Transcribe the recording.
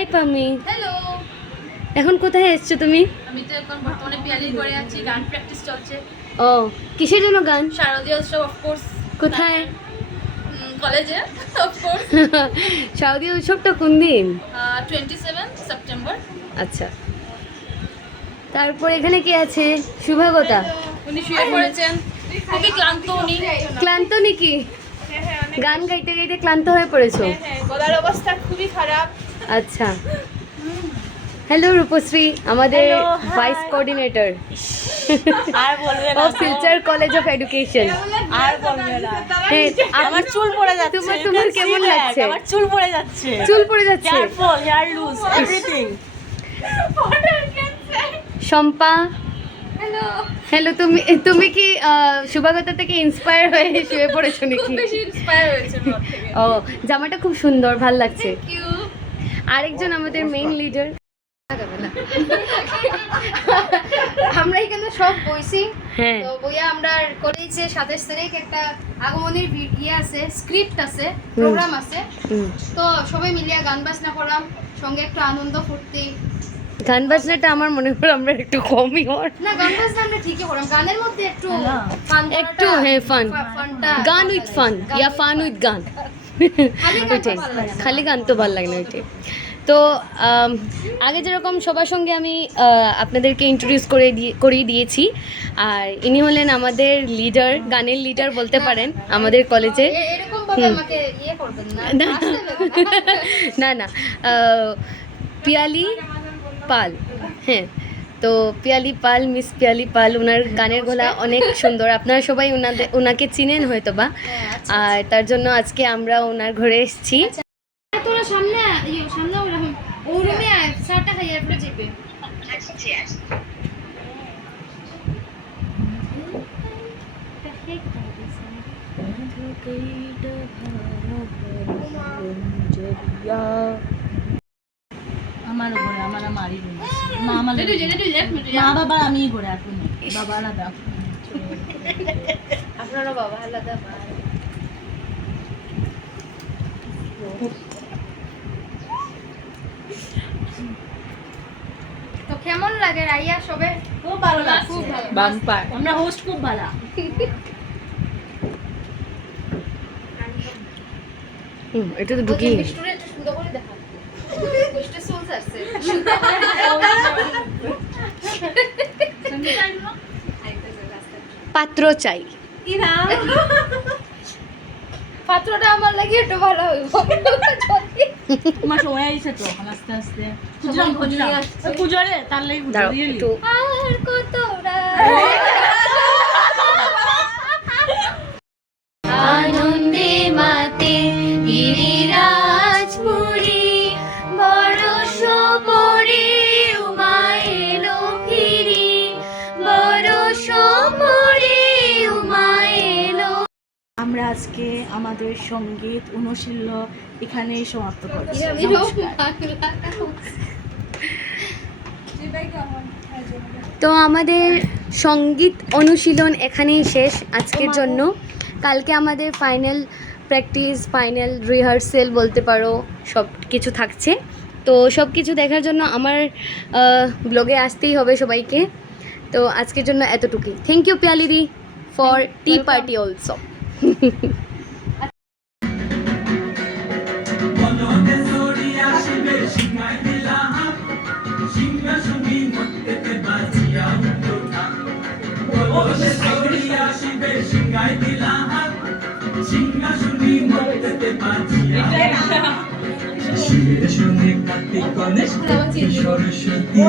High পামি। Hello. এখন কোথায় এসছো তুমি? আমি তো এখন বর্তমানে পিয়ালি করে আছি, গান প্র্যাকটিস চলছে। ও কিসের জন্য গান? শারদীয় উৎসব অফকোর্স। কোথায়? কলেজে অফকোর্স। শারদীয় উৎসবটা কোন দিন? 27 সেপ্টেম্বর। আচ্ছা, তারপর এখানে কে আছে? শুভাগতা। উনি শুয়ে পড়েছেন, খুবই ক্লান্ত উনি। ক্লান্ত নাকি? গান গাইতে গাইতে ক্লান্ত হয়ে পড়েছো? গলার অবস্থা খুবই খারাপ। আচ্ছা। হ্যালো রূপশ্রী, আমাদের ভাইস কোঅর্ডিনেটর আর বলবে না of future college of education. আর বলবে না হ্যাঁ, আমার চুল পড়ে যাচ্ছে। তোমার কেমন লাগছে? আমার চুল পড়ে যাচ্ছে। চুল পড়ে যাচ্ছে, hair fall, hair loose, everything. Shampa, hello. Hello. তুমি কি শুভাগতা থেকে ইন্সপায়ার হয়ে শুয়ে পড়েছো নাকি? বেশি ইন্সপায়ার হয়েছে ওর থেকে। ও, জামাটা খুব সুন্দর, ভাল লাগছে। Thank you. আরেকজন আমাদের মেইন লিডার। আমরা এখানে সব বইছি। হ্যাঁ, তো বইয়া আমরা করেছে 27 তারিখ একটা আগমনের ইয়ে আছে, স্ক্রিপ্ট আছে, প্রোগ্রাম আছে। তো সবাই মিলিয়া গান বাজনা করাম, সঙ্গে একটু আনন্দ ফুর্তি। গান বাজনাটা আমার মনে হয় আমরা একটু কমই হওয়ার। না, গান বাজনা আমরা ঠিকই করাম, গানের মধ্যে একটু হ্যাঁ। ফান, একটু হ্যাঁ ফান, ফানটা গান with fun yeah fun with গান। খালি গান তো ওইটাই, ভালো লাগে না। খালি গান তো ভালো লাগে না ওইটাই। তো আগে যেরকম সবার সঙ্গে আমি আপনাদেরকে ইন্ট্রোডিউস করিয়ে দিয়েছি, আর ইনি হলেন আমাদের লিডার, গানের লিডার বলতে পারেন আমাদের কলেজে। এরকম ভাবে আমাকে ইয়ে করবেন না। না না না, পিয়ালি পাল। হ্যাঁ, তো পিয়ালি পাল, মিস পিয়ালি পাল, ওনার গানের গলা অনেক সুন্দর। আপনারা সবাই ওনাকে চিনেন হয়তো বা। আর তার জন্য আজকে আমরা ওনার ঘরে এসেছি। তোরা সামনে সামনে ওরকম ও রুমে আয়, চাটা খাইয়ে এরপরে যাবে। আমার ঘরে আমার আমারই রুম আছে। মা বাবা আমি ঘরে এখন বাবা আলাদা। আপনারও বাবা আলাদা মা। তো কেমন লাগে রাইয়া সবে? খুব ভালো লাগছে। খুব ভালো। বাম্পার। আমরা হোস্ট খুব ভালো। এটা তো ঢুকি। মিষ্টুরে একটু সুন্দর করে দেখা। মিষ্টু চুল ছাড়ছে। পাত্র চাই। পাত্রটা আমার লাগে একটু ভালো হইব। তোমার সময় আইছে তো আস্তে আস্তে। খুঁজলাম খুঁজরে তার লাগি দাঁড়াও বুঝিয়ে একটু। আর কতটা আনন্দে মাতে গিরিরাজপুরী বরষ পরে উমা এলো ফিরি, বরষ পরে উমা এলো। আমরা আজকে আমাদের সঙ্গীত অনুশীলন এখানেই সমাপ্ত করছি। তো আমাদের সঙ্গীত অনুশীলন এখানেই শেষ আজকের জন্য। কালকে আমাদের ফাইনাল প্র্যাকটিস, ফাইনাল রিহার্সেল বলতে পারো, সব কিছু থাকছে। তো সব কিছু দেখার জন্য আমার ব্লগে আসতেই হবে সবাইকে। তো আজকের জন্য এতটুকুই। থ্যাংক ইউ পিয়ালিদি ফর টি পার্টি অলসো। শিবের সঙ্গে কার্তিক গণেশ সরস্বতী